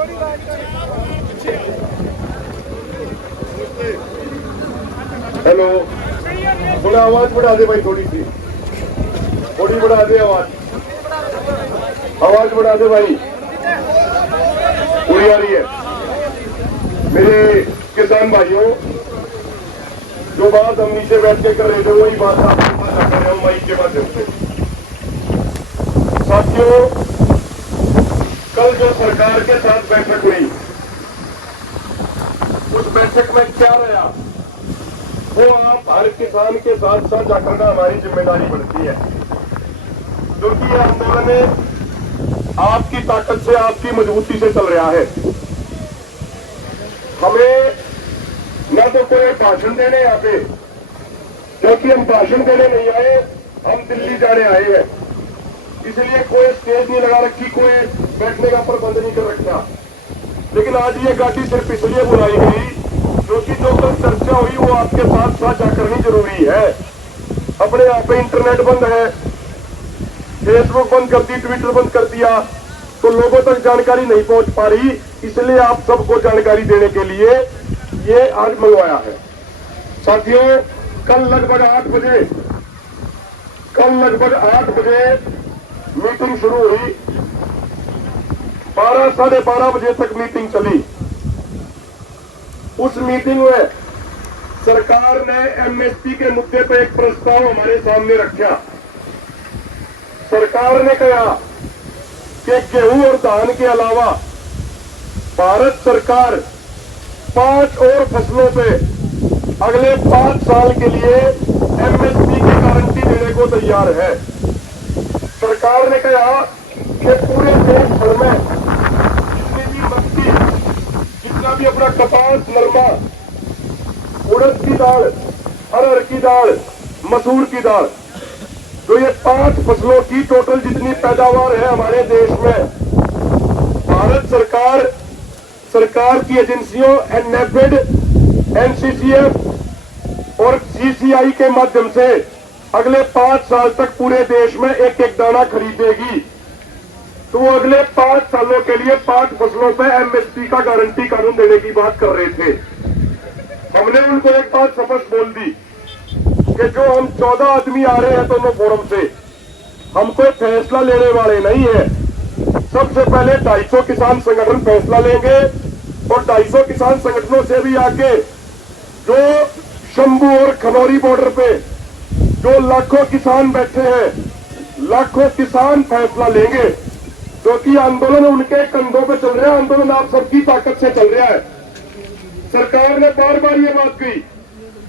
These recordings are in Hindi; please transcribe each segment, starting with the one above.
हेलो, थोड़ा आवाज बढ़ा दे भाई, थोड़ी बढ़ा दे आवाज बढ़ा दे भाई, पूरी आ रही है। मेरे किसान भाइयों, जो बात हम नीचे बैठ के कर रहे थे वही बात आपके पास कर रहे हैं माइक के माध्यम से। साथियों, कल जो सरकार के साथ बैठक हुई, उस बैठक में क्या रहा वो आप हर किसान के साथ साझा करना हमारी जिम्मेदारी बनती है, क्योंकि यह आंदोलन आपकी ताकत से, आपकी मजबूती से चल रहा है। हमें न तो कोई भाषण देने यहाँ पे, क्योंकि हम भाषण देने नहीं आए, हम दिल्ली जाने आए हैं, इसलिए कोई स्टेज नहीं लगा रखी, कोई बैठने का प्रबंध नहीं कर रखा। लेकिन आज ये गाड़ी सिर्फ इसलिए बुलाई गई क्योंकि जो कल चर्चा हुई वो आपके साथ साझा करनी जरूरी है। अपने यहाँ पे इंटरनेट बंद है, फेसबुक बंद कर दी, ट्विटर बंद कर दिया, तो लोगों तक जानकारी नहीं पहुंच पा रही, इसलिए आप सबको जानकारी देने के लिए ये आज मंगवाया है। साथियों, कल लगभग 8 बजे मीटिंग शुरू हुई, 12 साढ़े 12 बजे तक मीटिंग चली। उस मीटिंग में सरकार ने एमएसपी के मुद्दे पर एक प्रस्ताव हमारे सामने रखा। सरकार ने कहा कि गेहूं और धान के अलावा भारत सरकार 5 और फसलों पे अगले 5 साल के लिए एमएसपी की गारंटी देने को तैयार है। सरकार ने कहा कि पूरे देश भर में जितनी भी मक्की, जितना भी अपना कपास, नरमा, उड़द की दाल, अरहर की दाल, मसूर की दाल, तो ये 5 फसलों की टोटल जितनी पैदावार है हमारे देश में, भारत सरकार की एजेंसियों एनएफेड, एनसीसीएफ और सीसीआई के माध्यम से अगले 5 साल तक पूरे देश में एक एक दाना खरीदेगी। तो वो अगले 5 सालों के लिए 5 फसलों पर एमएसपी का गारंटी कानून देने की बात कर रहे थे। हमने उनको एक बात स्पष्ट बोल दी कि जो हम 14 आदमी आ रहे हैं दोनों फोरम से, हम कोई फैसला लेने वाले नहीं है। सबसे पहले 250 किसान संगठन फैसला लेंगे और 250 किसान संगठनों से भी आके जो शंभू और खनौरी बॉर्डर पे जो लाखों किसान बैठे हैं, लाखों किसान फैसला लेंगे, क्योंकि आंदोलन उनके कंधों पे चल रहा है, आंदोलन आप सबकी ताकत से चल रहा है। सरकार ने बार बार ये बात कही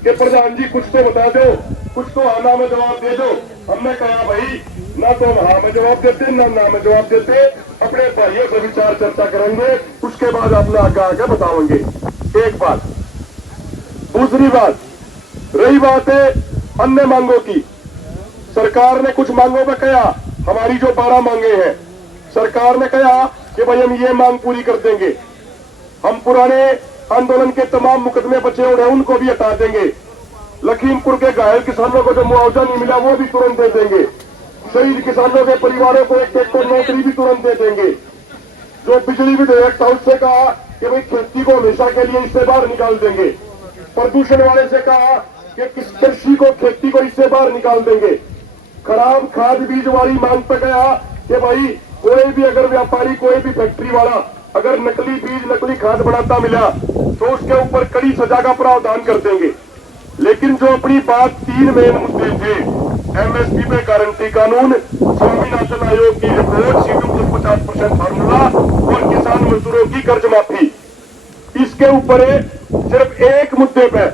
कि प्रधान जी कुछ तो बता दो, कुछ तो हाँ में जवाब दे दो। हमने कहा भाई, ना तो हम हाँ में जवाब देते, ना में जवाब देते, अपने भाइयों से विचार चर्चा करेंगे, उसके बाद अपना आगे बताएंगे। एक बात। दूसरी बात, रही बात है अन्य मांगों की। सरकार ने कुछ मांगों में कहा, हमारी जो 12 मांगे हैं, सरकार ने कहा कि भाई हम ये मांग पूरी कर देंगे, हम पुराने आंदोलन के तमाम मुकदमे बचे हुए हैं उनको भी हटा देंगे, लखीमपुर के घायल किसानों को जो मुआवजा नहीं मिला वो भी तुरंत दे देंगे, शहीद किसानों के परिवारों को एक को नौकरी भी तुरंत दे देंगे। जो बिजली विधेयक था उससे कहा कि भाई खेती को हमेशा के लिए इससे बाहर निकाल देंगे। प्रदूषण वाले से कहा कि किस कृषि को, खेती को इससे बाहर निकाल देंगे। खराब खाद बीज वाली मांग पे गया कि भाई कोई भी अगर व्यापारी, कोई भी फैक्ट्री वाला अगर नकली बीज, नकली खाद बनाता मिला तो उसके ऊपर कड़ी सजा का प्रावधान कर देंगे। लेकिन जो अपनी बात 3 मेन मुद्दे थे, एमएसपी पे गारंटी कानून, स्वामीनाथन आयोग की रिपोर्ट, शेड्यूल 50% फार्मूला और किसान मजदूरों की कर्ज माफी, इसके ऊपर सिर्फ एक मुद्दे पे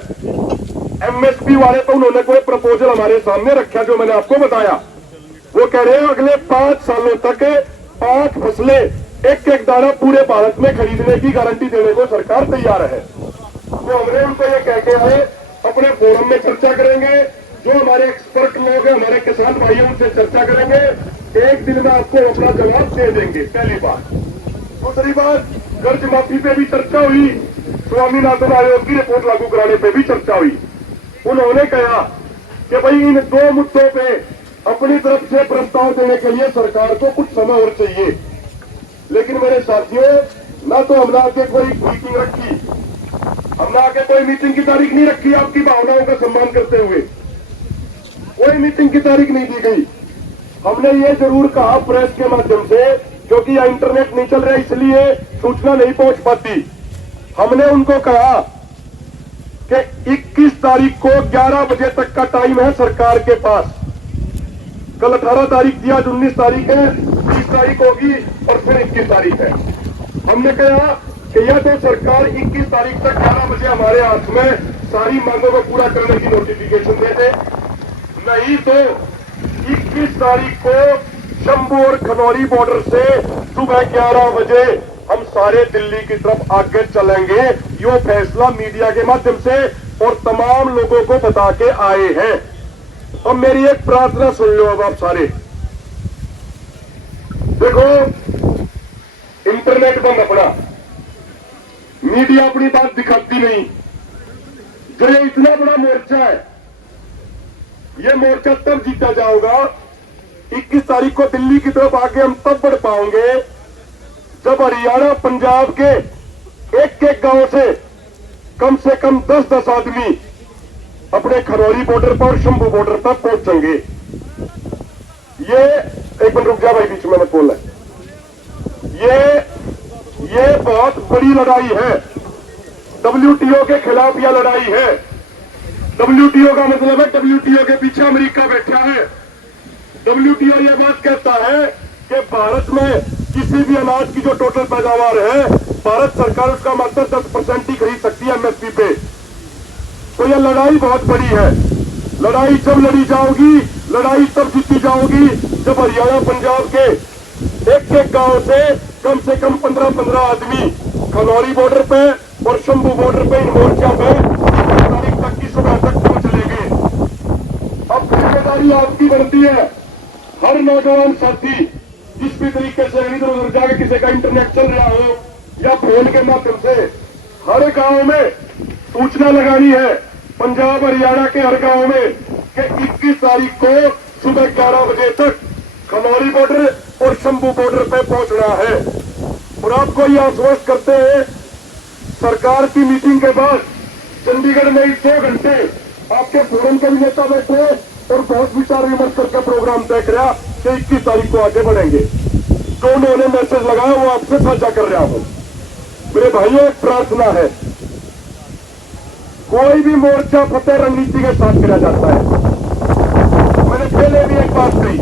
एमएसपी वाले तो उन्होंने कोई प्रपोजल हमारे सामने रखा जो मैंने आपको बताया। वो कह रहे हैं अगले 5 सालों तक 5 फसलें एक एक दाना पूरे भारत में खरीदने की गारंटी देने को सरकार तैयार है। तो हमने उनको ये कह के आए, अपने फोरम में चर्चा करेंगे, जो हमारे एक्सपर्ट लोग हैं, हमारे किसान भाई उनसे चर्चा करेंगे, एक दिन में आपको अपना जवाब दे देंगे। पहली बात। दूसरी बात, कर्ज माफी पे भी चर्चा हुई, स्वामीनाथन आयोग की रिपोर्ट लागू कराने पे भी चर्चा हुई। उन्होंने कहा कि भाई इन 2 मुद्दों पे अपनी तरफ से प्रस्ताव देने के लिए सरकार को कुछ समय और चाहिए। लेकिन मेरे साथियों, ना था तो हमने आके कोई मीटिंग रखी, हमने आके कोई मीटिंग की तारीख नहीं रखी। आपकी भावनाओं का सम्मान करते हुए कोई मीटिंग की तारीख नहीं दी गई। हमने ये जरूर कहा प्रेस के माध्यम से, क्योंकि यहाँ इंटरनेट नहीं चल रहा इसलिए सूचना नहीं पहुंच पाती। हमने उनको कहा कि 21 तारीख को 11 बजे तक का टाइम है सरकार के पास। कल 18 तारीख थी, आज 19 तारीख है, 20 तारीख होगी और फिर 21 तारीख है। हमने कहा कि या तो सरकार 21 तारीख तक 11 बजे हमारे हाथ में सारी मांगों को पूरा करने की नोटिफिकेशन दे दे, नहीं तो 21 तारीख को शंभू और खनौरी बॉर्डर से सुबह 11 बजे हम सारे दिल्ली की तरफ आगे चलेंगे। यो फैसला मीडिया के माध्यम से और तमाम लोगों को बता के आए हैं। अब मेरी एक प्रार्थना सुन लो अब आप सारे। देखो, इंटरनेट बंद अपना, मीडिया अपनी बात दिखाती नहीं। जो ये इतना बड़ा मोर्चा है, ये मोर्चा तब जीता जाएगा 21 तारीख को दिल्ली की तरफ आगे हम तब बढ़ पाएंगे जब हरियाणा पंजाब के एक एक गांव से कम 10-10 आदमी अपने खरौरी बॉर्डर पर और शंभू बॉर्डर पर पहुंचेंगे। ये एक मिनट रुक जा भाई, बीच में मत बोलना। ये बहुत बड़ी लड़ाई है, WTO के खिलाफ यह लड़ाई है। WTO का मतलब है WTO के पीछे अमेरिका बैठा है। WTO ये बात कहता है कि भारत में किसी भी अनाज की जो टोटल पैदावार है, भारत सरकार उसका मात्र 10% ही खरीद सकती है MSP पे। तो यह लड़ाई बहुत बड़ी है। लड़ाई जब लड़ी जाओगी, लड़ाई तब जीती जाओगी जब हरियाणा पंजाब के एक एक गांव से कम 15-15 आदमी खनौरी बॉर्डर पे और शंभू बॉर्डर पे इन मोर्चा पे 21 तारीख तक की सुबह तक पहुंच लेंगे। अब जिम्मेदारी आपकी बनती है, हर नौजवान साथी जिस भी तरीके से इधर उधर जाके किसी का इंटरनेट चल रहा हो या फोन के माध्यम से हर गांव में सूचना लगानी है, पंजाब हरियाणा के हर गांव में, कि 21 तारीख को सुबह 11 बजे तक खनौरी बॉर्डर और शंभू बॉर्डर पे पहुंचना है। और आपको यह आश्वस्त करते हैं, सरकार की मीटिंग के बाद चंडीगढ़ में 2 घंटे आपके फोरम के भी नेता बैठे और बहुत विचार विमर्श करके प्रोग्राम तय किया कि 21 तारीख को आगे बढ़ेंगे। जो उन्होंने मैसेज लगाया वो आपसे साझा कर रहा हूं। मेरे भाइयों, एक प्रार्थना है, कोई भी मोर्चा फतेह रणनीति के साथ किया जाता है। मैंने पहले भी एक बात कही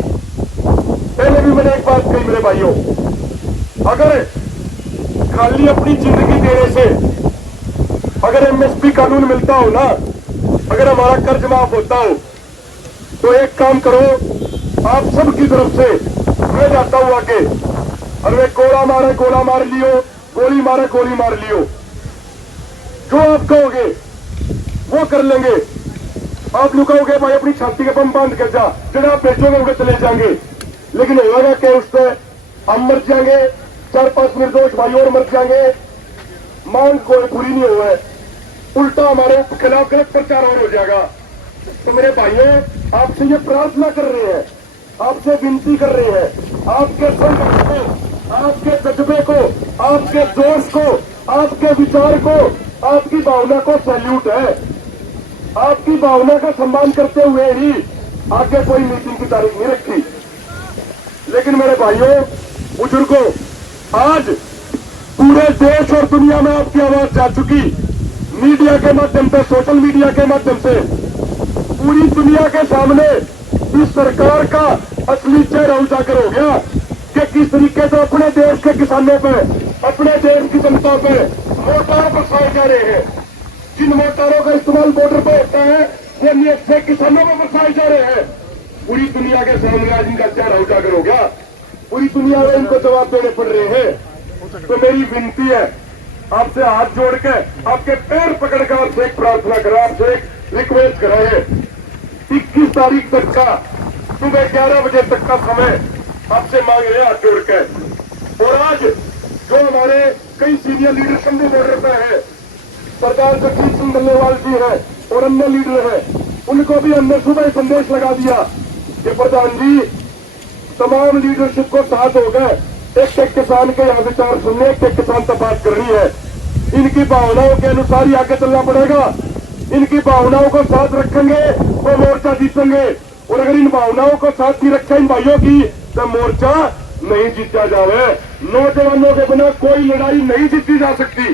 मेरे भाइयों, अगर खाली अपनी जिंदगी देने से अगर MSP कानून मिलता हो ना, अगर हमारा कर्ज माफ होता हो, तो एक काम करो, आप सबकी तरफ से मैं जाता हूं आगे, अरे गोला मार लियो, गोली मार लियो, जो आप कहोगे वो कर लेंगे। आप लुकाओगे भाई अपनी छाती के बम बांध कर जा, जब आप बेचोगे उनके चले जाएंगे, लेकिन होगा क्या उससे हम मर जाएंगे, 4-5 निर्दोष भाई और मर जाएंगे, मांग कोई पूरी नहीं हुआ है, उल्टा हमारे खिलाफ गलत प्रचार और हो जाएगा। तो मेरे भाइयों, आपसे ये प्रार्थना कर रहे हैं, आपसे विनती कर रहे हैं, आपके संघर्ष को, आपके जज्बे को, आपके जोश को, आपके विचार को, आपकी भावना को सैल्यूट है। आपकी भावना का सम्मान करते हुए ही आगे कोई मीटिंग की तारीख नहीं रखी। लेकिन मेरे भाइयों बुजुर्गों, आज पूरे देश और दुनिया में आपकी आवाज जा चुकी, मीडिया के माध्यम से, सोशल मीडिया के माध्यम से पूरी दुनिया के सामने इस सरकार का असली चेहरा उजागर हो गया कि किस तरीके से अपने देश के किसानों पे, अपने देश की जनता पे मोर्टार बरसाए जा रहे हैं। जिन मोर्टारों का इस्तेमाल बॉर्डर पे होता है वो नियत से किसानों में बरसाए जा रहे हैं। पूरी दुनिया के सामने आज इनका चेहरा उजागर हो गया, पूरी दुनिया में इनको जवाब देने पड़ रहे हैं। तो मेरी विनती है, आपसे हाथ जोड़ के, आपके पैर पकड़कर आपसे एक प्रार्थना करा, आपसे एक रिक्वेस्ट करा है, 21 तारीख तक का सुबह 11 बजे तक का समय आपसे मांग रहे हैं हाथ जोड़ के। और आज जो हमारे कई सीनियर लीडर शंभू बॉर्डर पे है, सरदार जगजीत सिंह डल्लेवाल जी है और अन्य लीडर है, उनको भी हमने सुबह संदेश लगा दिया कि प्रधान जी तमाम लीडरशिप को साथ हो गए, एक एक किसान के यहाँ विचार सुनने, एक एक किसान से बात करनी है। इनकी भावनाओं के अनुसार ही आगे चलना पड़ेगा। इनकी भावनाओं को साथ रखेंगे तो मोर्चा जीतेंगे, और अगर इन भावनाओं को साथ नहीं रखे इन भाइयों की तो मोर्चा नहीं जीता जावे। नौजवानों के बिना कोई लड़ाई नहीं जीती जा सकती।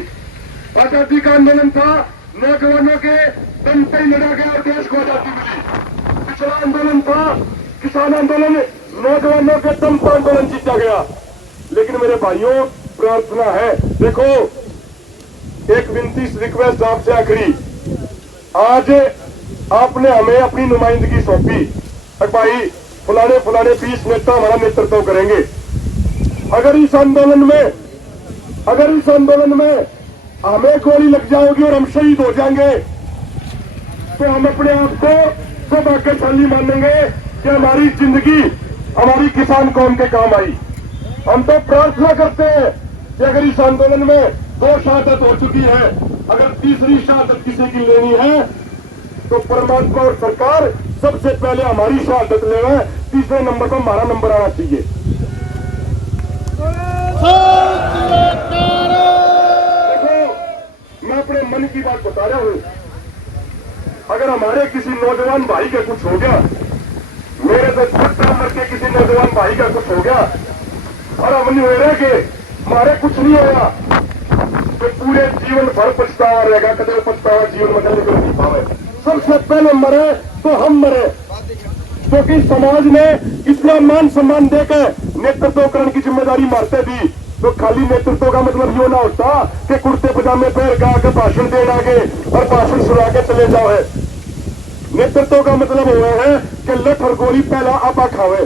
आजादी का आंदोलन था, नौजवानों के दम पे ही लड़ा गया और देश को आजादी मिली। पिछला आंदोलन था किसान आंदोलन, नौजवानों के दम पर आंदोलन जीता गया। लेकिन मेरे भाइयों, प्रार्थना है, देखो एक विनती रिक्वेस्ट आपसे आखिरी, आज आपने हमें अपनी नुमाइंदगी सौंपी, भाई फलाने फलाने 20 नेता हमारा नेतृत्व करेंगे। अगर इस आंदोलन में हमें गोली लग जाएगी और हम शहीद हो जाएंगे तो हम अपने आप को सौभाग्यशाली मानेंगे कि हमारी जिंदगी हमारी किसान कौम के काम आई। हम तो प्रार्थना करते हैं कि अगर इस आंदोलन में 2 शहादत हो चुकी है, अगर तीसरी शहादत किसी की लेनी है तो परमात्मा और सरकार सबसे पहले हमारी शहादत लेवे, तीसरे नंबर पर हमारा नंबर आना चाहिए। देखो मैं अपने मन की बात बता रहा हूं, अगर हमारे किसी नौजवान भाई का कुछ हो गया, मेरे से छोटा उम्र के किसी नौजवान भाई का कुछ हो गया और हम नहीं रह गए, हमारे कुछ नहीं होगा, तो पूरे जीवन भर पछतावा रहेगा। कदम पछतावा जीवन में कभी नहीं पावे। सबसे पहले मरे तो हम मरे, क्योंकि समाज ने इतना मान सम्मान देकर नेतृत्व करने की जिम्मेदारी मारते दी। तो खाली नेतृत्व का मतलब यो ना होता कि कुर्ते पजामे पहन के आके भाषण देने आगे और भाषण सुना के चले जाओ है। नेतृत्व का मतलब हुआ है कि लठ और गोली पहला आपा खावे।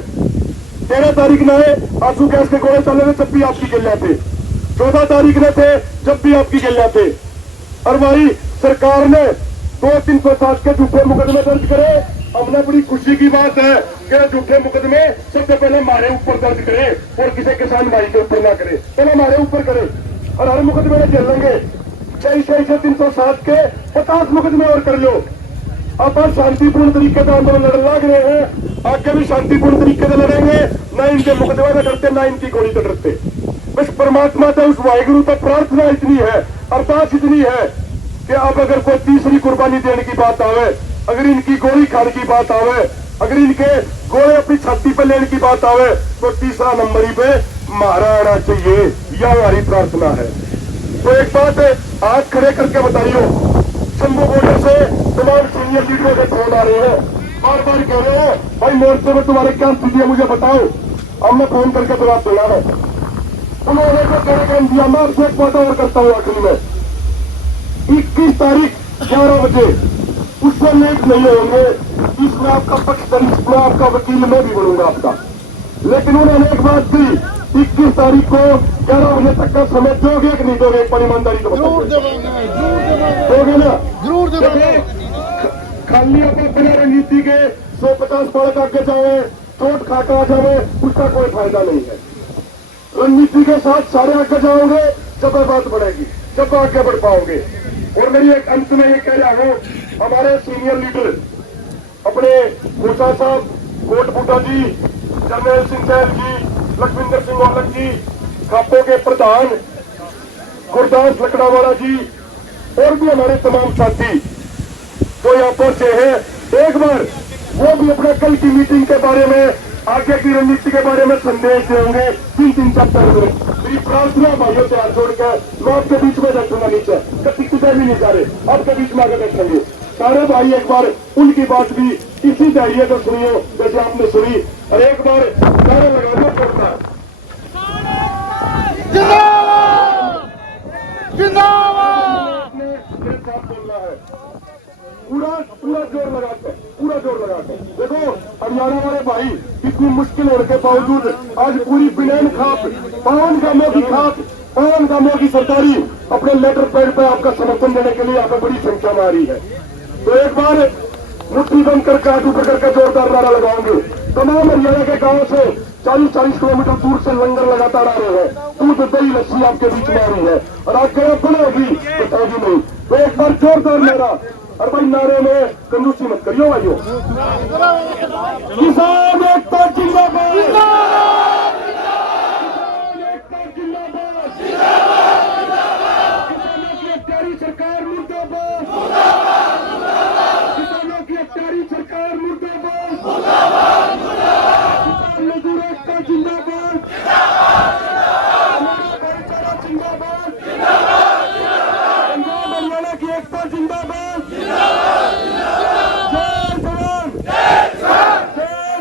13 तारीख ने आंसू गैस के गोले चले थे जब भी आपकी गिल्ला थे, 14 तारीख ने थे जब भी आपकी गिल्ला थे। और भाई सरकार ने 2-307 के झूठे मुकदमे दर्ज करे। हमने बड़ी खुशी की बात है कि झूठे मुकदमे सबसे पहले हमारे ऊपर दर्ज करे और किसी किसान भाई के ऊपर ना करे, पहले हमारे ऊपर करे और हर मुकदमे में झेल लेंगे। 307 के 50 मुकदमे और कर लो। अब शांतिपूर्ण तरीके से आंदोलन लड़ लग रहे हैं, आगे भी शांतिपूर्ण तरीके से लड़ेंगे, ना इनके मुकदमे से डरते ना इनकी गोली से डरते। बस परमात्मा से उस वाहिगुरु तक प्रार्थना इतनी है, अरदास इतनी है कि अब अगर कोई तीसरी कुर्बानी देने की बात आवे, अगर इनकी गोली खाने की बात आवे, अगर इनके गोले अपनी छाती पे लेने की बात आवे तो तीसरा नंबर ही पे मारा आना चाहिए। यह हमारी प्रार्थना है। तो एक बात हाथ खड़े करके बताइयो, शंभू बॉर्डर से तमाम सीनियर लीडरों के फोन आ रहे हैं, बार बार कह रहे हैं भाई मोर्चे में तुम्हारे क्या स्थिति है मुझे बताओ। अब मैं फोन करके जवाब देना है। उन्होंने जो कार्यक्रम दिया, मैं आपसे एक बात और करता हूँ आखिरी में, 21 तारीख 11 बजे उससे लेट नहीं होंगे। इसमें आपका पक्षधर, इसमें आपका वकील मैं भी बनूंगा आपका। लेकिन उन्होंने एक बात दी, 21 तारीख को 11 बजे तक का समय दोगे कि नहीं दोगे? एक पर ईमानदारी तो दोगे ना? जरूर दोगे। खाली अपने बिना रणनीति के 150 पड़क आगे जाओ, चोट खाकर आ जाओ, उसका कोई फायदा नहीं है। रणनीति के साथ सारे आगे जाओगे जब बात बढ़ेगी, जब आगे बढ़ पाओगे। और मेरी एक अंत में ये कह रहा हूं, हमारे सीनियर लीडर अपने मूसा साहब, कोटबूटा जी, जर्नैल सिंह सैल जी, लखविंदर सिंह औलख जी, खापों के प्रधान गुरदास लकड़ावाला जी और भी हमारे तमाम साथी तो यहाँ पहुंचे हैं। एक बार वो भी अपने कल की मीटिंग के बारे में, आगे की रणनीति के बारे में संदेश देंगे। 3-3 चैप्टर में मेरी प्रार्थना भाइयों से हाथ जोड़कर मैं आपके बीच में बैठूंगा, नीचे कभी किसी भी नहीं जा रहे, आपके बीच में आगे बैठेंगे सारे भाई। एक बार उनकी बात भी इसी धैर्य से सुनियो जैसे आपने सुनी, और एक बार नारा लगाना पड़ता है। मेरे साथ बोलना है, पूरा जोर लगाते, पूरा जोर लगाते। देखो हरियाणा वाले भाई इतनी मुश्किल होने के बावजूद आज पूरी बिनेन खाप, पवन गामों की खाप, पवन गामों की सरकारी अपने लेटर पैड पे आपका समर्थन देने के लिए आपको बड़ी संख्या में आ रही है। तो एक बार मुट्ठी बंद करके हाथ ऊपर करके जोरदार नारा लगाओगे। तमाम हरियाणा के गांवों से 40-40 किलोमीटर दूर से लंगर लगातार आ रहे हैं, दूध दही लस्सी आपके बीच में आ रही है और आगे बनेगी तो होगी नहीं। तो एक बार जोरदार नारा, और भाई नारे में कंजूसी मत करियो भाइयों। किसान एकता जिंदाबाद, जिंदाबाद जय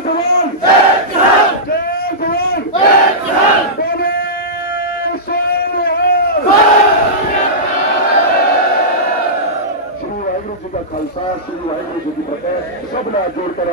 जवान जय जवान बोले श्री वाहिगुरु जी का खालसा श्री वाहिगुरु जी की फतेह। सब नाथ जोड़कर